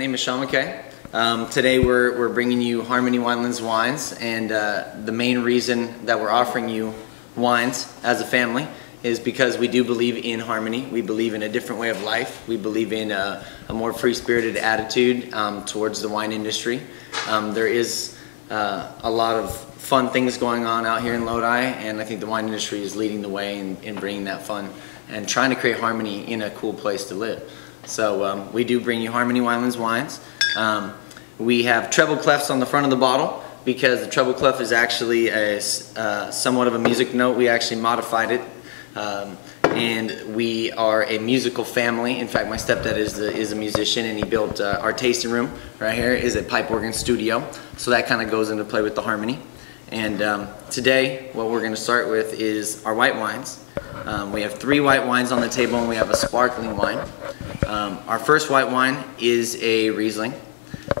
My name is Sean McKay. Today we're bringing you Harmony Wynelands wines, and the main reason that we're offering you wines as a family is because we do believe in harmony. We believe in a different way of life. We believe in a more free-spirited attitude towards the wine industry. There is a lot of fun things going on out here in Lodi, and I think the wine industry is leading the way in bringing that fun and trying to create harmony in a cool place to live. So we do bring you Harmony Wynelands wines. We have treble clefs on the front of the bottle because the treble clef is actually a somewhat of a music note. We actually modified it, and we are a musical family. In fact, my stepdad is a musician, and he built our tasting room right here is a pipe organ studio. So that kind of goes into play with the harmony. And today, what we're going to start with is our white wines. We have 3 white wines on the table, and we have a sparkling wine. Our first white wine is a Riesling.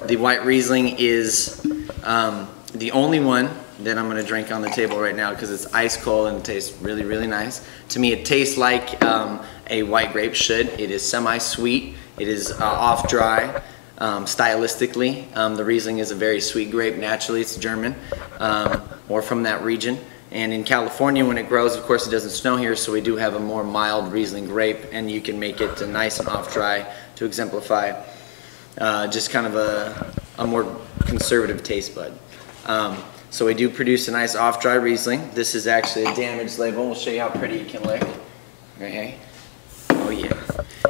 The white Riesling is the only one that I'm going to drink on the table right now because it's ice cold and it tastes really, really nice. To me, it tastes like a white grape should. It is semi-sweet. It is off-dry. Stylistically, the Riesling is a very sweet grape. Naturally, it's German or from that region. And in California, when it grows, of course, it doesn't snow here, so we do have a more mild Riesling grape, and you can make it nice and off-dry to exemplify just kind of a more conservative taste bud. So we do produce a nice off-dry Riesling. This is actually a damaged label. We'll show you how pretty it can look. Right here. Oh yeah.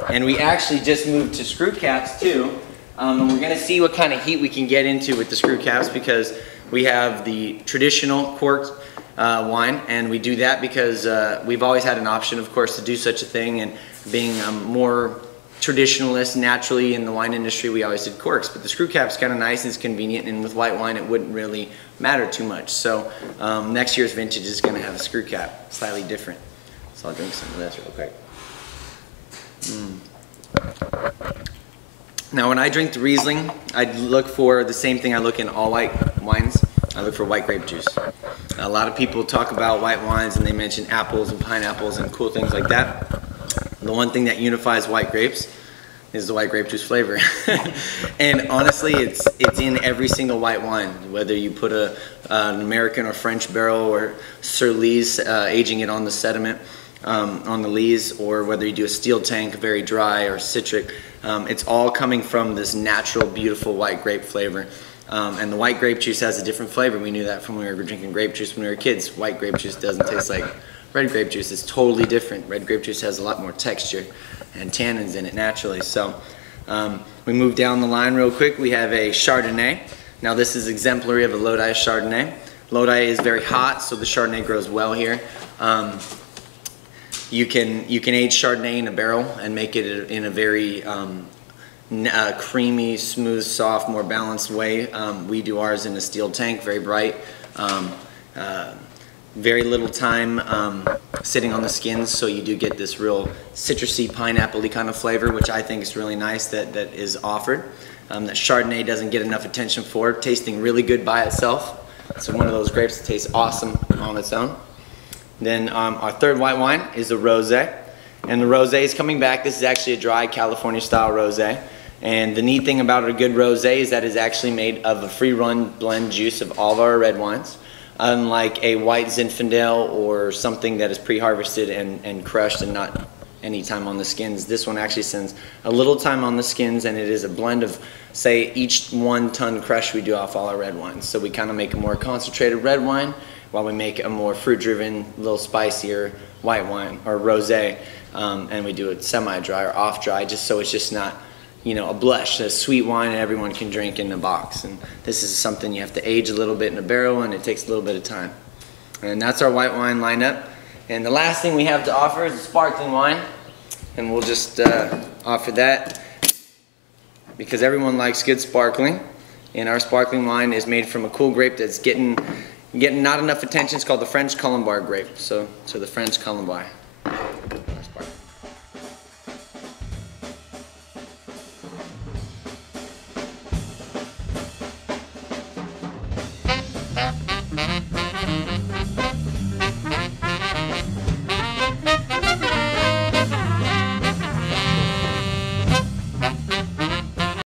And we actually just moved to screw caps too. And we're going to see what kind of heat we can get into with the screw caps because we have the traditional corked wine, and we do that because we've always had an option, of course, to do such a thing, and being more traditionalist naturally in the wine industry, we always did corks, but the screw cap's kind of nice and it's convenient, and with white wine it wouldn't really matter too much. So next year's vintage is going to have a screw cap, slightly different. So I'll drink some of this real quick. Now when I drink the Riesling, I look for the same thing I look in all white wines. I look for white grape juice. A lot of people talk about white wines and they mention apples and pineapples and cool things like that. The one thing that unifies white grapes is the white grape juice flavor. And honestly, it's in every single white wine, whether you put an American or French barrel or Sur Lees, aging it on the sediment on the lees, or whether you do a steel tank, very dry or citric. It's all coming from this natural, beautiful white grape flavor. And the white grape juice has a different flavor. We knew that from when we were drinking grape juice when we were kids. White grape juice doesn't taste like red grape juice. It's totally different. Red grape juice has a lot more texture and tannins in it naturally. So we move down the line real quick. We have a Chardonnay. Now this is exemplary of a Lodi Chardonnay. Lodi is very hot, so the Chardonnay grows well here. You can age Chardonnay in a barrel and make it in a very creamy, smooth, soft, more balanced way. We do ours in a steel tank, very bright. Very little time sitting on the skins, so you do get this real citrusy, pineapple-y kind of flavor, which I think is really nice that is offered. That Chardonnay doesn't get enough attention for, tasting really good by itself. So one of those grapes that tastes awesome on its own. Then our third white wine is a rosé, and the rosé is coming back. This is actually a dry California-style rosé, and the neat thing about a good rosé is that it's actually made of a free-run blend juice of all of our red wines, unlike a white Zinfandel or something that is pre-harvested and crushed and not any time on the skins. This one actually spends a little time on the skins, and it is a blend of, say, each 1 ton crush we do off all our red wines. So we kind of make a more concentrated red wine while we make a more fruit-driven, a little spicier white wine or rosé, and we do it semi-dry or off-dry, just so it's just not, you know, a blush, a sweet wine that everyone can drink in a box. And this is something you have to age a little bit in a barrel, and it takes a little bit of time. And that's our white wine lineup. And the last thing we have to offer is a sparkling wine, and we'll just offer that because everyone likes good sparkling. And our sparkling wine is made from a cool grape that's getting not enough attention. It's called the French Colombar grape. So the French Colombar.